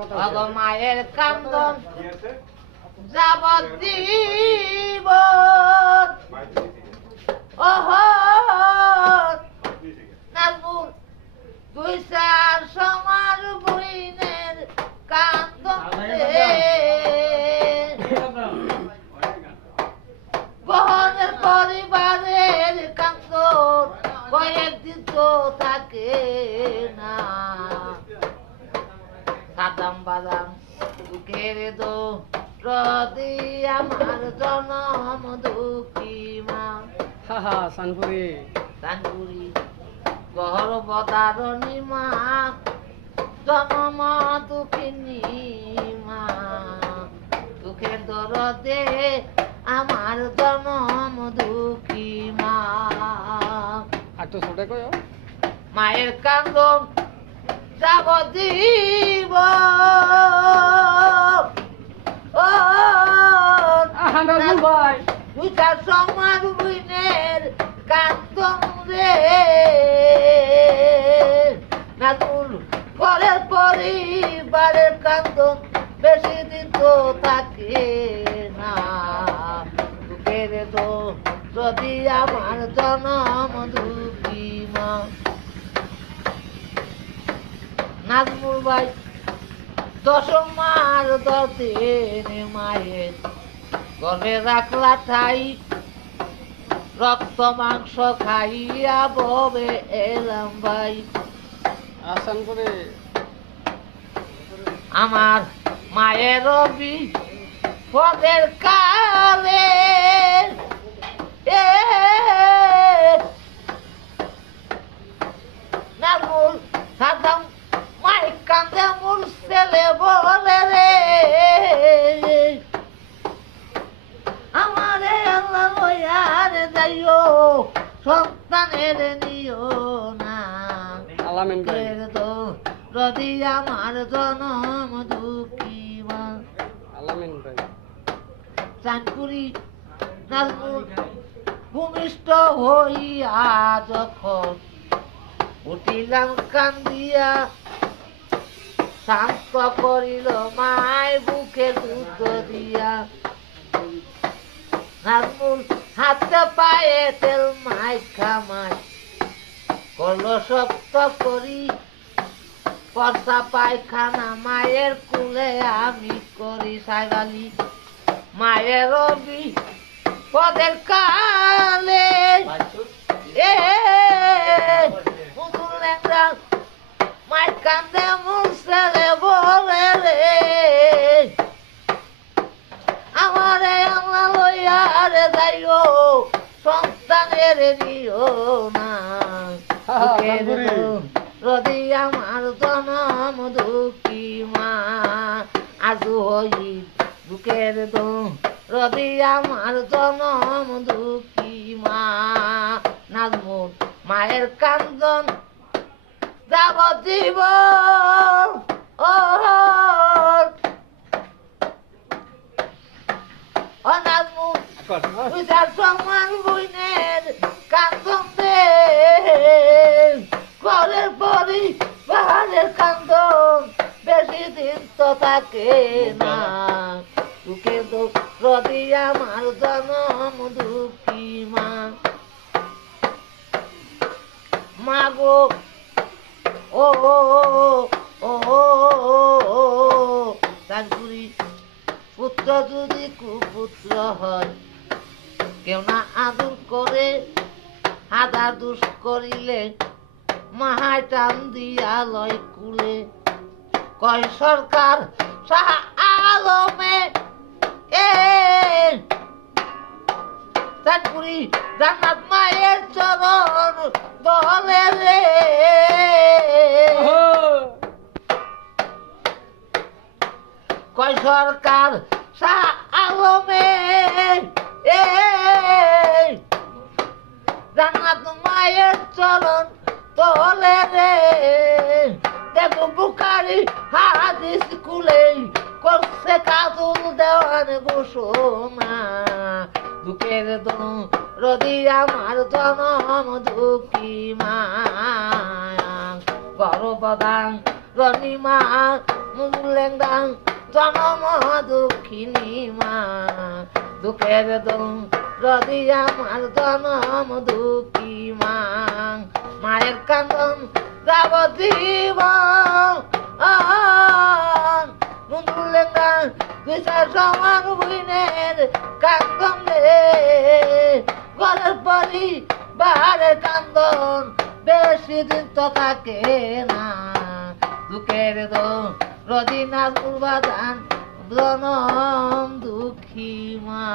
মায়ের কান্দন যাবতীব নাজমুল দুই চার সমার বইনের কান্দন বহনের পরিবারের কান্দন কয়েকদিন তো থাকে না সাদাম বাদাম দুঃখের দো রদি আমার জনম দুঃখী মা সানপুরি গর্ভধারণী মা জনম দুঃখিনী মা দুঃখের দরদে আমার জনম দুঃখী মা মায়ের কান্দন যাবতীব দুইটা সমাজ বইনের কান্দন রে নাজমুল ঘরের পরিবারের কান্দন বেশি দিন তো থাকে না দুঃখের তো যদি আমার জনম দুঃখী মা নাজমুল ভাই দশম মার 10 দিন মায়ের গর্ভে রাখলা ঠাই রক্ত মাংস খাইয়া ববে এলাম ভাই আসান করে আমার মায়ের রবি পদের কালে নাজমুল সাদাম মাই কান্দে মূল ছেলে বলে রে আমারে আল্লাহ লইয়ারে যাইও সন্তানের নিও না আলামিন ভাই রদি আমার জনম দুঃখী মা আলামিন ভাই চাঁদপুরি নাজমুল ভূমিষ্ঠ হইয়া যখন উঠিলাম কান্দিয়া শান্ত করিল মায় বুকে দুধ দিয়া নাজমুল হাতে পায়ে তেল মাই খামাই করলো শক্ত করি পর্দা পায়খানা মায়ের কুলে আমি করি সাইবালি মায়ের রবি পদের কালে মায়ের কান্দে মুসলে বলে রে আমারে আল্লাহ লইয়ারে যাইও সন্তানের নিও না রদি আমার জনম দুঃখী মা আজু হই বুকের দো রদি আমার জনম দুঃখী মা নাজমুল মায়ের কান্দন যাবতীব নাজমুল দুইটার সমান বইনের কান্দন দে ঘরের পরি পাহাড়ের কান্দন বেশি দিন তো থাকে না দুঃখে তো রদি আমার জনম দুঃখী মা মাগো ও তারপুরি পুত্র যদি কুপুত্র হয় কেউ না আদর করে হাজার দুষ করিলে মাহায় টান দিয়া লয় কুলে কয় সরকার শাহ আলমে চাঁদপুরি জান্নাত মায়ের চরণ দলে রে কয় সরকার শাহ আলমে জান্নাত মায়ের চরণ দলে রে দেখো বুখারি হাদিস কুলে করছে কাজল দেওয়ান ঘোষণা দুঃখের রদি আমার জনম দুঃখী মা গর্ভদান রণিমা মুলে লেংডাং জনম দুঃখিনী মা দুঃখের রদি আমার জনম দুঃখী মা মায়ের কান্দন যাবতীব বন্ধু লেংডাং দুই চার সমান বুইনের কান্দন রে ঘরের পরি বাহারে কান্দন বেশি দিন তো থাকে না দুঃখের রদিনা বাজান জনম দুঃখী মা